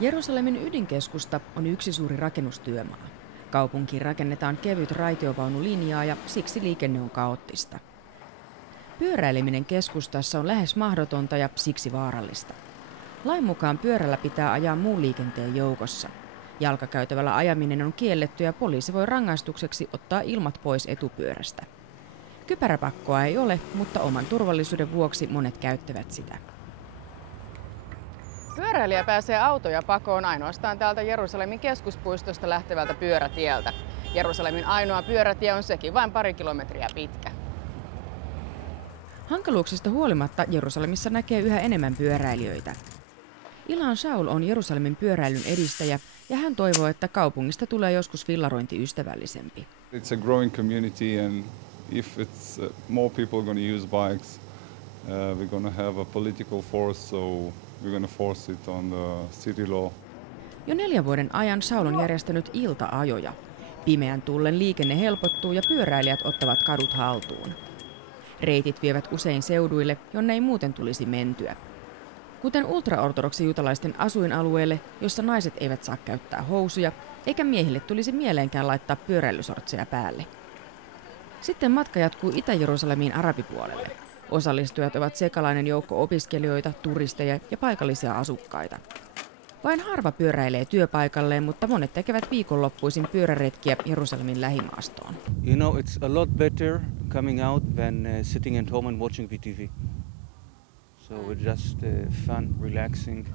Jerusalemin ydinkeskusta on yksi suuri rakennustyömaa. Kaupunkiin rakennetaan kevyt raitiovaunulinjaa ja siksi liikenne on kaoottista. Pyöräileminen keskustassa on lähes mahdotonta ja siksi vaarallista. Lain mukaan pyörällä pitää ajaa muun liikenteen joukossa. Jalkakäytävällä ajaminen on kielletty ja poliisi voi rangaistukseksi ottaa ilmat pois etupyörästä. Kypäräpakkoa ei ole, mutta oman turvallisuuden vuoksi monet käyttävät sitä. Pyöräilijä pääsee autoja pakoon ainoastaan täältä Jerusalemin keskuspuistosta lähtevältä pyörätieltä. Jerusalemin ainoa pyörätie on sekin vain pari kilometriä pitkä. Hankaluuksista huolimatta Jerusalemissa näkee yhä enemmän pyöräilijöitä. Ilan Shaul on Jerusalemin pyöräilyn edistäjä ja hän toivoo, että kaupungista tulee joskus villarointiystävällisempi. It's a growing community and if it's more people going to use bikes, we're going to have a political force, so we're going to force it on the city law. Jo 4 vuoden ajan Shaul on järjestänyt ilta-ajoja. Pimeän tullen liikenne helpottuu ja pyöräilijät ottavat kadut haltuun. Reitit vievät usein seuduille, jonne ei muuten tulisi mentyä. Kuten ultraortodoksi-juutalaisten asuinalueelle, jossa naiset eivät saa käyttää housuja, eikä miehille tulisi mieleenkään laittaa pyöräilysortseja päälle. Sitten matka jatkuu Itä-Jerusalemiin arabipuolelle. Osallistujat ovat sekalainen joukko opiskelijoita, turisteja ja paikallisia asukkaita. Vain harva pyöräilee työpaikalleen, mutta monet tekevät viikonloppuisin pyöräretkiä Jerusalemin lähimaastoon. You know, it's a lot better coming out than sitting at home and watching VTV. So it's just fun, relaxing,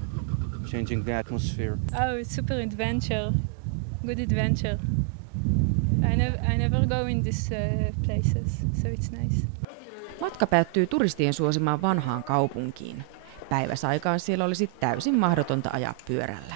changing the atmosphere. Oh, it's super adventure, good adventure. I never go in these places, so it's nice. Matka päättyy turistien suosimaan vanhaan kaupunkiin. Päiväsaikaan siellä olisi täysin mahdotonta ajaa pyörällä.